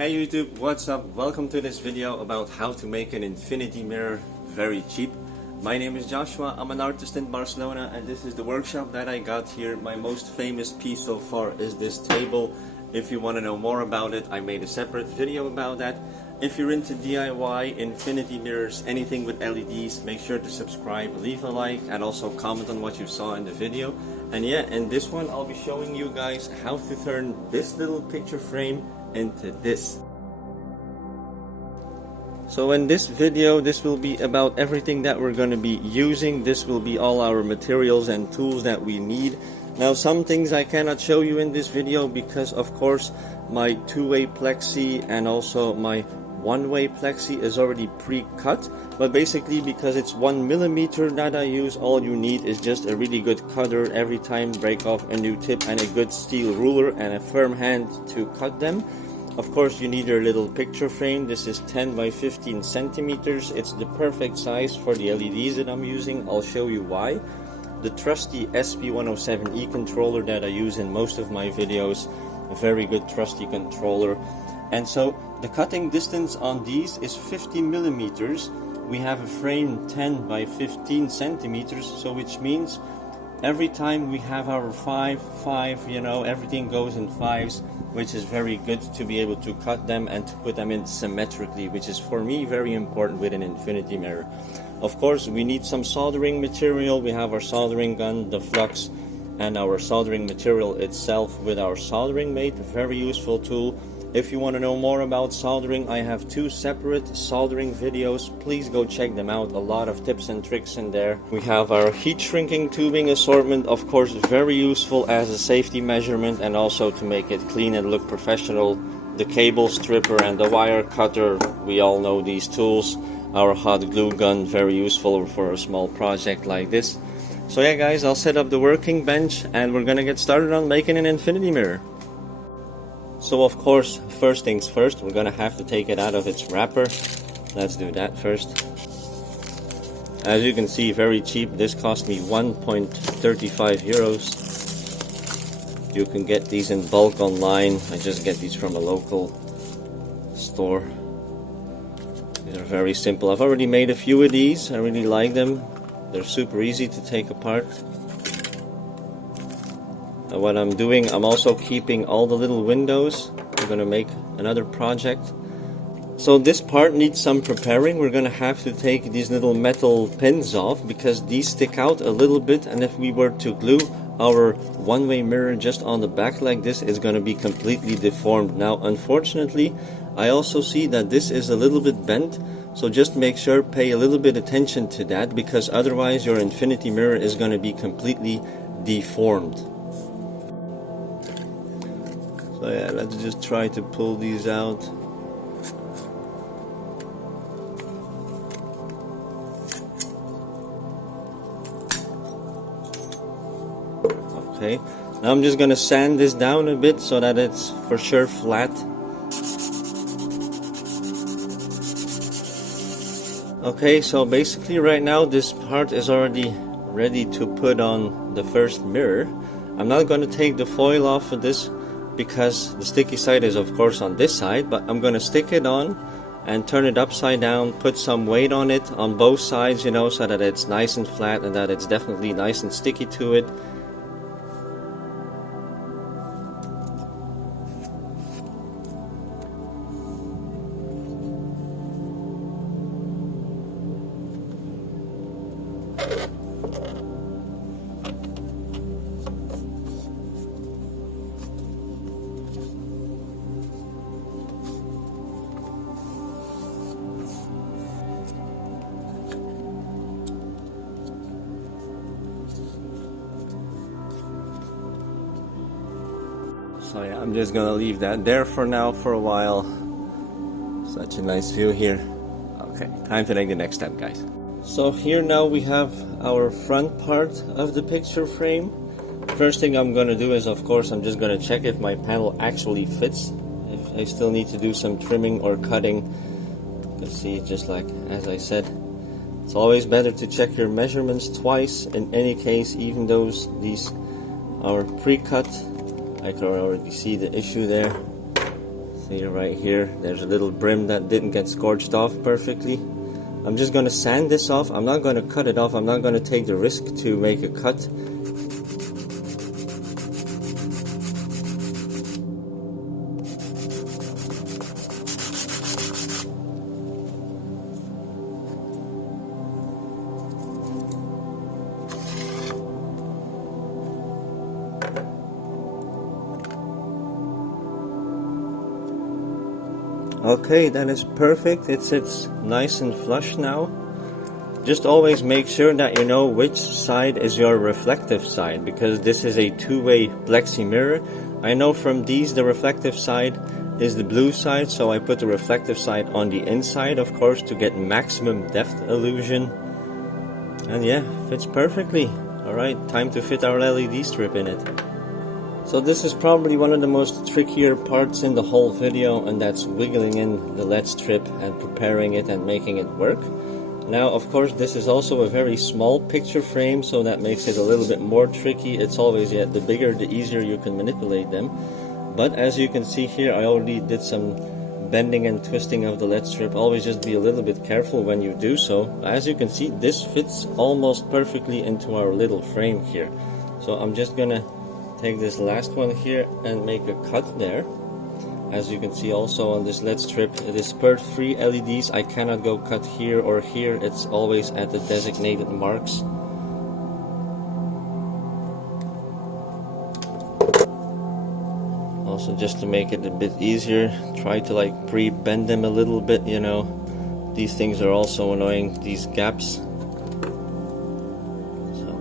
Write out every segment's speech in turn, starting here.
Hey YouTube, what's up? Welcome to this video about how to make an infinity mirror very cheap. My name is Joshua, I'm an artist in Barcelona, and this is the workshop that I got here. My most famous piece so far is this table. If you want to know more about it, I made a separate video about that. If you're into DIY, infinity mirrors, anything with LEDs, make sure to subscribe, leave a like, and also comment on what you saw in the video. And yeah, in this one I'll be showing you guys how to turn this little picture frame into this. So in this video, this will be about everything that we're going to be using. This will be all our materials and tools that we need. Now, some things I cannot show you in this video because of course my two-way plexi and also my one-way plexi is already pre-cut, but basically because it's 1mm that I use, all you need is just a really good cutter every time, break off a new tip, and a good steel ruler and a firm hand to cut them. Of course you need your little picture frame. This is 10 by 15 centimeters. It's the perfect size for the LEDs that I'm using. I'll show you why. The trusty SP107E controller that I use in most of my videos, a very good trusty controller. And so the cutting distance on these is 50mm. We have a frame 10 by 15 centimeters, so which means every time we have our 5, you know, everything goes in fives, which is very good to be able to cut them and to put them in symmetrically, which is for me very important with an infinity mirror. Of course, we need some soldering material. We have our soldering gun, the flux, and our soldering material itself with our soldering mate. Very useful tool. If you want to know more about soldering, I have 2 separate soldering videos. Please go check them out. A lot of tips and tricks in there. We have our heat shrinking tubing assortment, of course, very useful as a safety measurement and also to make it clean and look professional. The cable stripper and the wire cutter, we all know these tools. Our hot glue gun, very useful for a small project like this. So yeah guys, I'll set up the working bench and we're gonna get started on making an infinity mirror. So of course, first things first, we're gonna have to take it out of its wrapper. Let's do that first. As you can see, very cheap. This cost me 1.35 euros. You can get these in bulk online. I just get these from a local store. These are very simple. I've already made a few of these. I really like them. They're super easy to take apart. And what I'm doing, I'm also keeping all the little windows. I'm gonna make another project. So this part needs some preparing. We're gonna have to take these little metal pins off because these stick out a little bit, and if we were to glue our one-way mirror just on the back like this, it's gonna be completely deformed. Now unfortunately, I also see that this is a little bit bent, so just make sure, pay a little bit attention to that, because otherwise your infinity mirror is gonna be completely deformed. So yeah, let's just try to pull these out. Okay, now I'm just gonna sand this down a bit so that it's for sure flat. Okay, so basically right now this part is already ready to put on the first mirror. I'm not gonna take the foil off of this because the sticky side is of course on this side, but I'm gonna stick it on and turn it upside down, put some weight on it on both sides, you know, so that it's nice and flat and that it's definitely nice and sticky to it. So yeah, I'm just gonna leave that there for now for a while. Such a nice view here. Okay, time to take the next step, guys. So here now we have our front part of the picture frame. First thing I'm gonna do is, of course, I'm just gonna check if my panel actually fits. If I still need to do some trimming or cutting. You can see, just like as I said, it's always better to check your measurements twice in any case, even though these are pre-cut. I can already see the issue there. See right here, there's a little brim that didn't get scorched off perfectly. I'm just going to sand this off. I'm not going to cut it off. I'm not going to take the risk to make a cut. Okay, that is perfect. It sits nice and flush now. Just always make sure that you know which side is your reflective side, because this is a two-way plexi mirror. I know from these the reflective side is the blue side, so I put the reflective side on the inside, of course, to get maximum depth illusion. And yeah, fits perfectly. Alright, time to fit our LED strip in it. So this is probably one of the most trickier parts in the whole video, and that's wiggling in the LED strip and preparing it and making it work. Now, of course, this is also a very small picture frame, so that makes it a little bit more tricky. It's always, yeah, the bigger the easier you can manipulate them. But as you can see here, I already did some bending and twisting of the LED strip. Always just be a little bit careful when you do so. As you can see, this fits almost perfectly into our little frame here. So I'm just gonna take this last one here and make a cut there. As you can see also on this LED strip, it is per 3 LEDs. I cannot go cut here or here. It's always at the designated marks. Also, just to make it a bit easier, try to like pre-bend them a little bit, you know. These things are also annoying, these gaps. So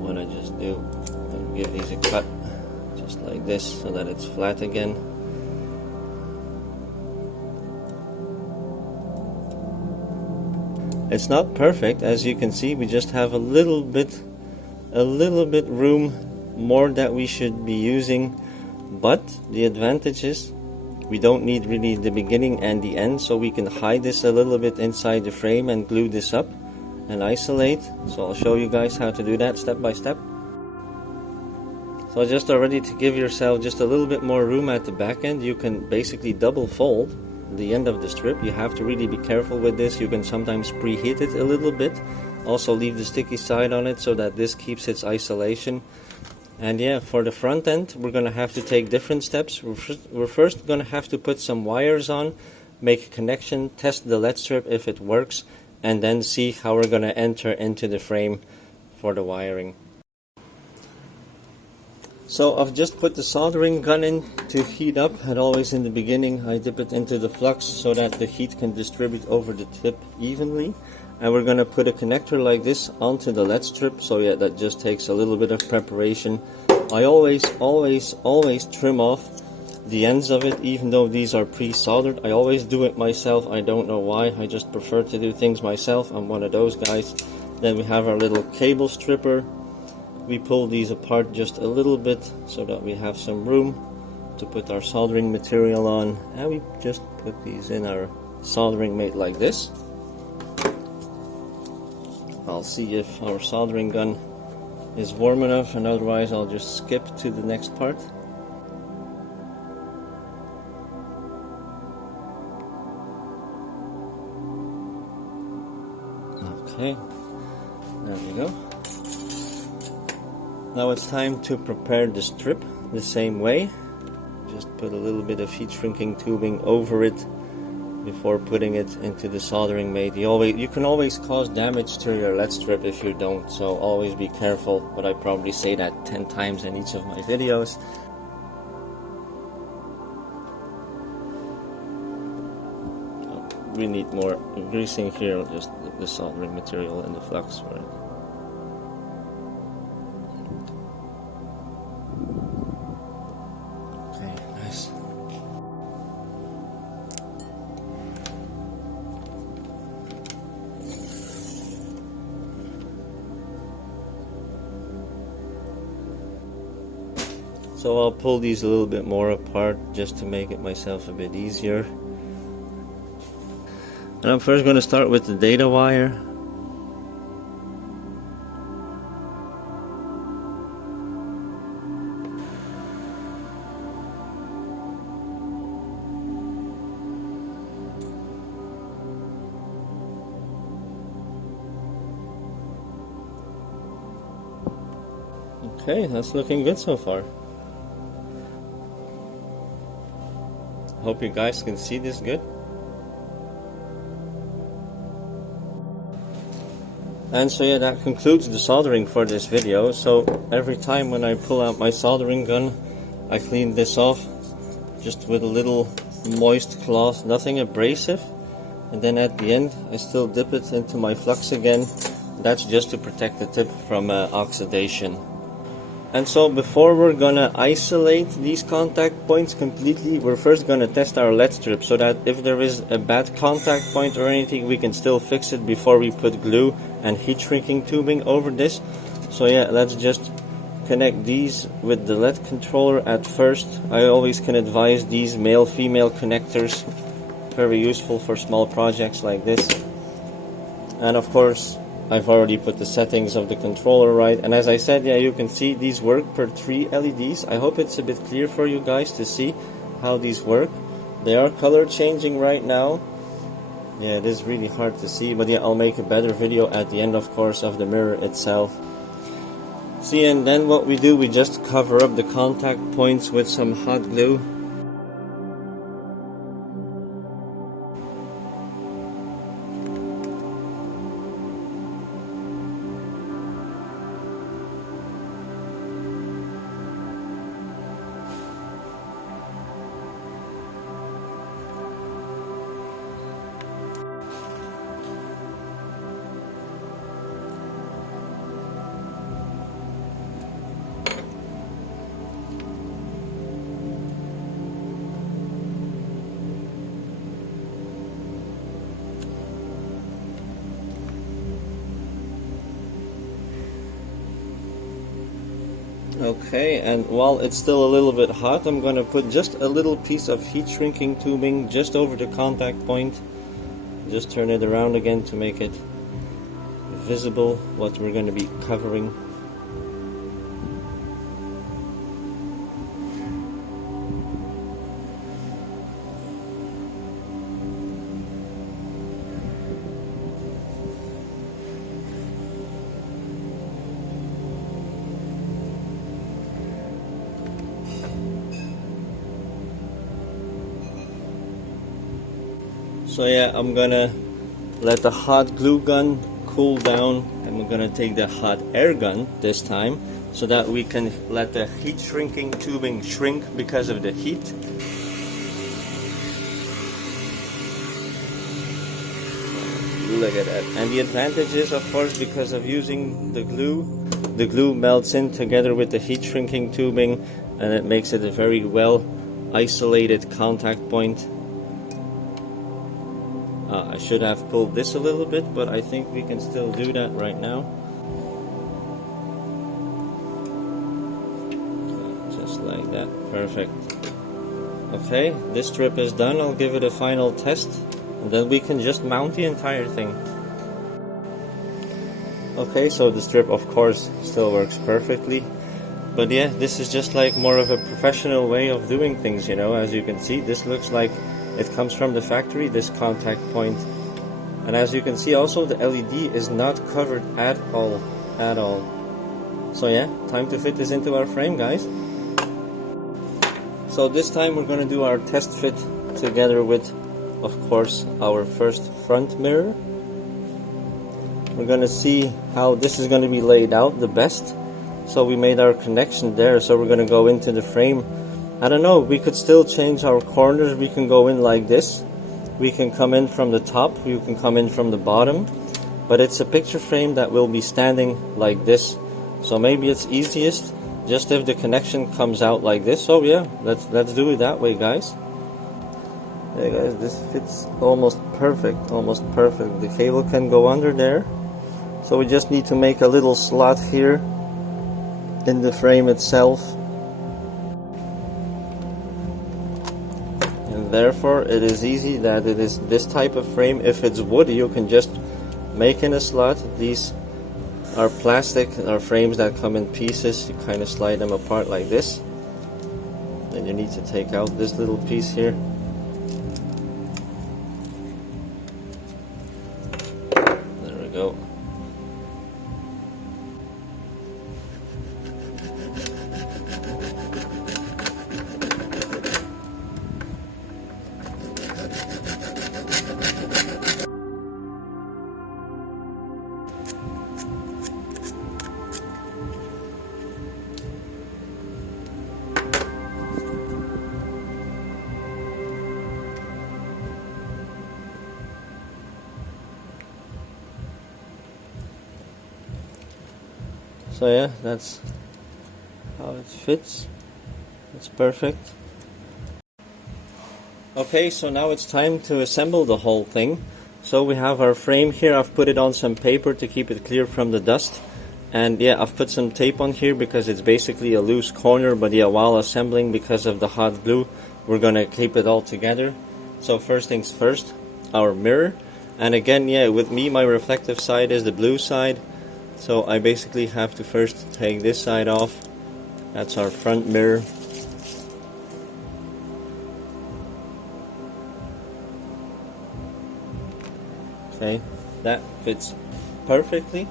what I just do, I give these a cut. Just like this, so that it's flat again. It's not perfect, as you can see. We just have a little bit room more that we should be using, but the advantage is we don't need really the beginning and the end, so we can hide this a little bit inside the frame and glue this up and isolate. So I'll show you guys how to do that step by step. So just already to give yourself just a little bit more room at the back end, you can basically double fold the end of the strip. You have to really be careful with this. You can sometimes preheat it a little bit. Also leave the sticky side on it so that this keeps its isolation. And yeah, for the front end, we're going to have to take different steps. We're first going to have to put some wires on, make a connection, test the LED strip if it works, and then see how we're going to enter into the frame for the wiring. So I've just put the soldering gun in to heat up, and always in the beginning I dip it into the flux so that the heat can distribute over the tip evenly. And we're going to put a connector like this onto the LED strip, so yeah, that just takes a little bit of preparation. I always trim off the ends of it, even though these are pre-soldered. I always do it myself. I don't know why, I just prefer to do things myself. I'm one of those guys. Then we have our little cable stripper. We pull these apart just a little bit so that we have some room to put our soldering material on, and we just put these in our soldering mate like this. I'll see if our soldering gun is warm enough, and otherwise I'll just skip to the next part. Okay, there we go. Now it's time to prepare the strip the same way. Just put a little bit of heat shrinking tubing over it before putting it into the soldering mate. You can always cause damage to your LED strip if you don't, so always be careful, but I probably say that 10 times in each of my videos. We need more greasing here, just the soldering material and the flux for it. So I'll pull these a little bit more apart just to make it myself a bit easier. And I'm first going to start with the data wire. Okay, that's looking good so far. Hope you guys can see this good. And so yeah, that concludes the soldering for this video. So every time when I pull out my soldering gun, I clean this off just with a little moist cloth, nothing abrasive. And then at the end, I still dip it into my flux again. That's just to protect the tip from oxidation. And so before we're gonna isolate these contact points completely, we're first gonna test our LED strip so that if there is a bad contact point or anything, we can still fix it before we put glue and heat shrinking tubing over this. So yeah, let's just connect these with the LED controller at first. I always can advise these male-female connectors, very useful for small projects like this. And of course, I've already put the settings of the controller right, and as I said, yeah, you can see these work per 3 LEDs. I hope it's a bit clear for you guys to see how these work. They are color changing right now. Yeah, it is really hard to see, but yeah, I'll make a better video at the end, of course, of the mirror itself. See, and then what we do, we just cover up the contact points with some hot glue. Okay, and while it's still a little bit hot, I'm going to put just a little piece of heat shrinking tubing just over the contact point. Just turn it around again to make it visible what we're going to be covering. So yeah, I'm gonna let the hot glue gun cool down, and we're gonna take the hot air gun this time so that we can let the heat shrinking tubing shrink because of the heat. Look at that. And the advantage is, of course, because of using the glue melts in together with the heat shrinking tubing, and it makes it a very well isolated contact point. I should have pulled this a little bit, but I think we can still do that right now. Just like that. Perfect. Okay, this strip is done. I'll give it a final test, and then we can just mount the entire thing. Okay, so the strip, of course, still works perfectly. But yeah, this is just like more of a professional way of doing things, you know. As you can see, this looks like it comes from the factory, this contact point. And as you can see also, the LED is not covered at all. So yeah, time to fit this into our frame, guys. So this time we're going to do our test fit together with, of course, our first front mirror. We're going to see how this is going to be laid out the best. So we made our connection there, so we're going to go into the frame. I don't know, we could still change our corners. We can go in like this. We can come in from the top, you can come in from the bottom. But it's a picture frame that will be standing like this. So maybe it's easiest just if the connection comes out like this. So yeah, let's do it that way, guys. Hey guys, this fits almost perfect, The cable can go under there. So we just need to make a little slot here in the frame itself. And therefore it is easy that it is this type of frame. If it's wood, you can just make in a slot. These are plastic, are frames that come in pieces. You kind of slide them apart like this. Then you need to take out this little piece here. There we go. So yeah, that's how it fits. It's perfect. Okay, so now it's time to assemble the whole thing. So we have our frame here. I've put it on some paper to keep it clear from the dust. And yeah, I've put some tape on here because it's basically a loose corner, but yeah, while assembling, because of the hot glue, we're gonna keep it all together. So first things first, our mirror. And again, yeah, with me, my reflective side is the blue side. So I basically have to first take this side off. That's our front mirror. Okay, that fits perfectly.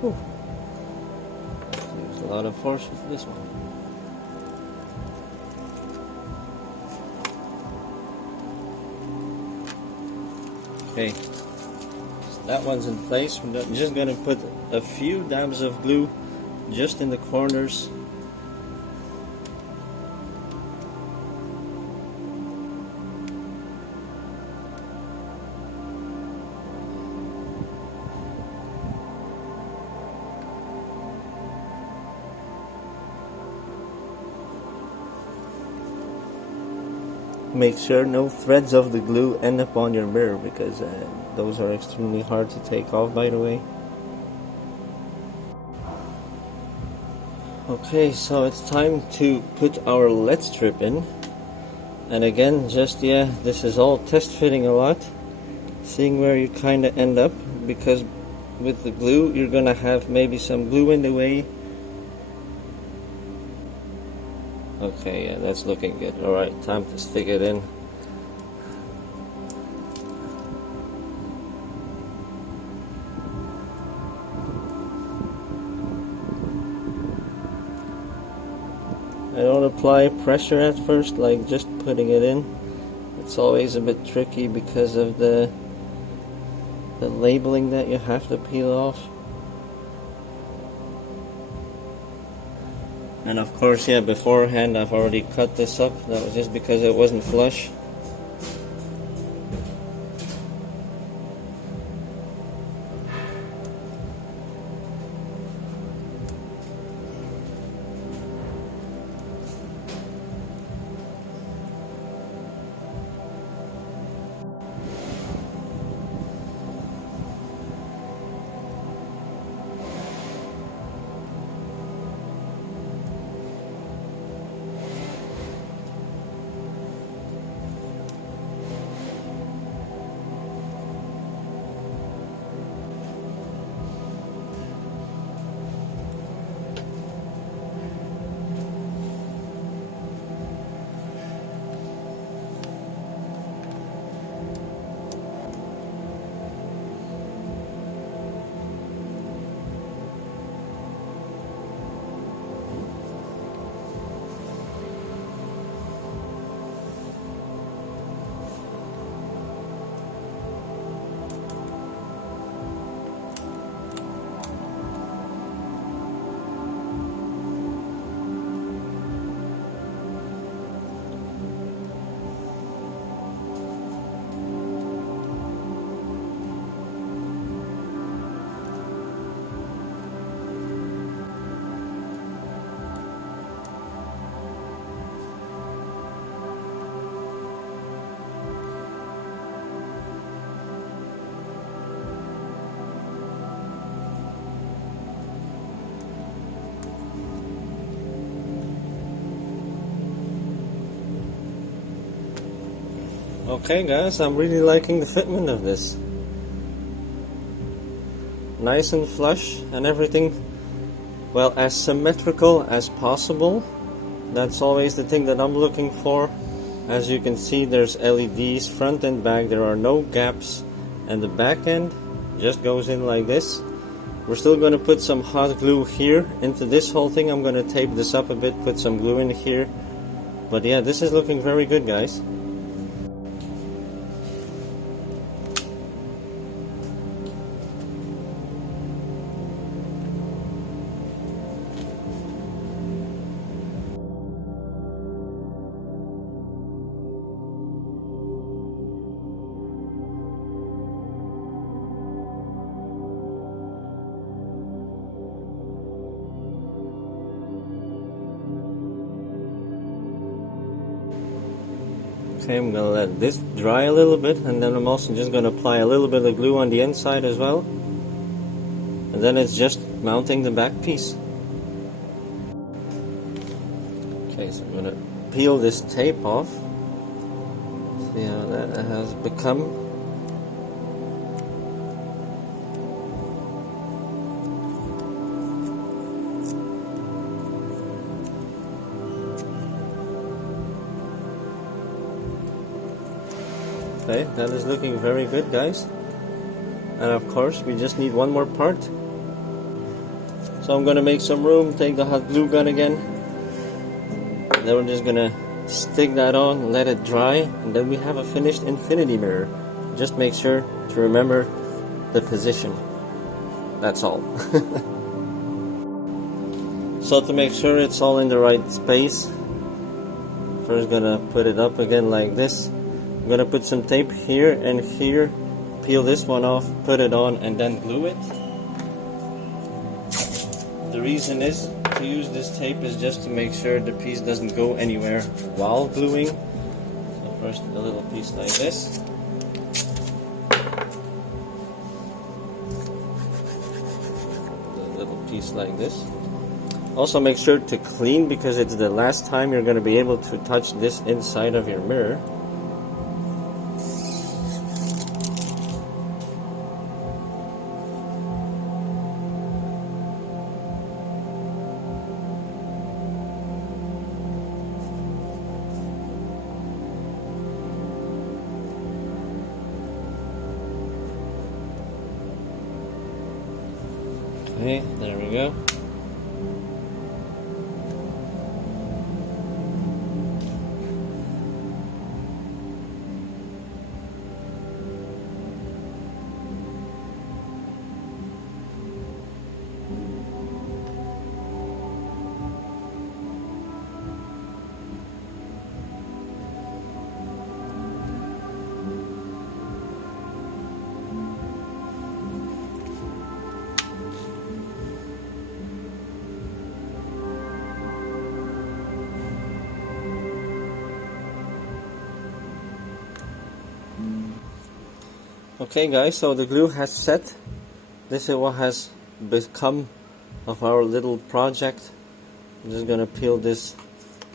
Whew. Use a lot of force with this one. Okay, so that one's in place. We're just going to put a few dabs of glue just in the corners. Make sure no threads of the glue end up on your mirror, because those are extremely hard to take off, by the way. Okay, so it's time to put our LED strip in. And again, just yeah, this is all test fitting a lot, seeing where you kind of end up, because with the glue you're gonna have maybe some glue in the way. Okay, yeah, that's looking good. Alright, time to stick it in. I don't apply pressure at first, like just putting it in. It's always a bit tricky because of the labeling that you have to peel off. And of course, yeah, beforehand I've already cut this up. That was just because it wasn't flush. Okay guys, I'm really liking the fitment of this. Nice and flush and everything, well, as symmetrical as possible. That's always the thing that I'm looking for. As you can see, there's LEDs front and back. There are no gaps, and the back end just goes in like this. We're still going to put some hot glue here into this whole thing. I'm going to tape this up a bit, put some glue in here. But yeah, this is looking very good, guys. Okay, I'm gonna let this dry a little bit, and then I'm also just gonna apply a little bit of glue on the inside as well. And then it's just mounting the back piece. Okay, so I'm gonna peel this tape off. See how that has become. Okay, that is looking very good, guys. And of course, we just need one more part. So I'm gonna make some room, take the hot glue gun again. And then we're just gonna stick that on, let it dry, and then we have a finished infinity mirror. Just make sure to remember the position. That's all. So to make sure it's all in the right space, first gonna put it up again like this. I'm gonna put some tape here and here, peel this one off, put it on, and then glue it. The reason is to use this tape is just to make sure the piece doesn't go anywhere while gluing. So first a little piece like this. A little piece like this. Also make sure to clean, because it's the last time you're gonna be able to touch this inside of your mirror. Okay, there we go. Okay guys, so the glue has set. This is what has become of our little project. I'm just gonna peel this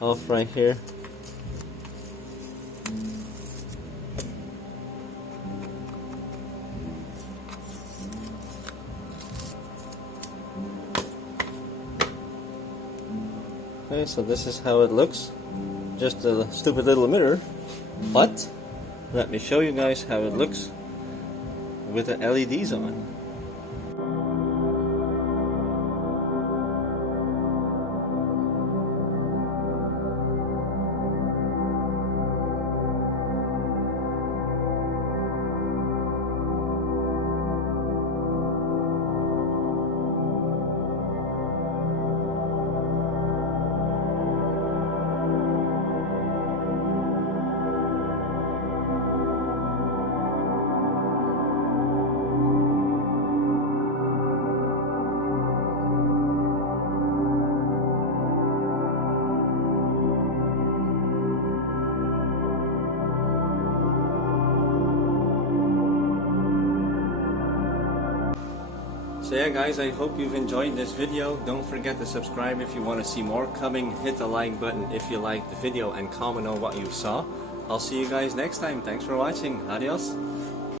off right here. Okay, so this is how it looks. Just a stupid little mirror, but let me show you guys how it looks with the LEDs on. So yeah guys, I hope you've enjoyed this video. Don't forget to subscribe if you want to see more coming. Hit the like button if you liked the video and comment on what you saw. I'll see you guys next time. Thanks for watching. Adios.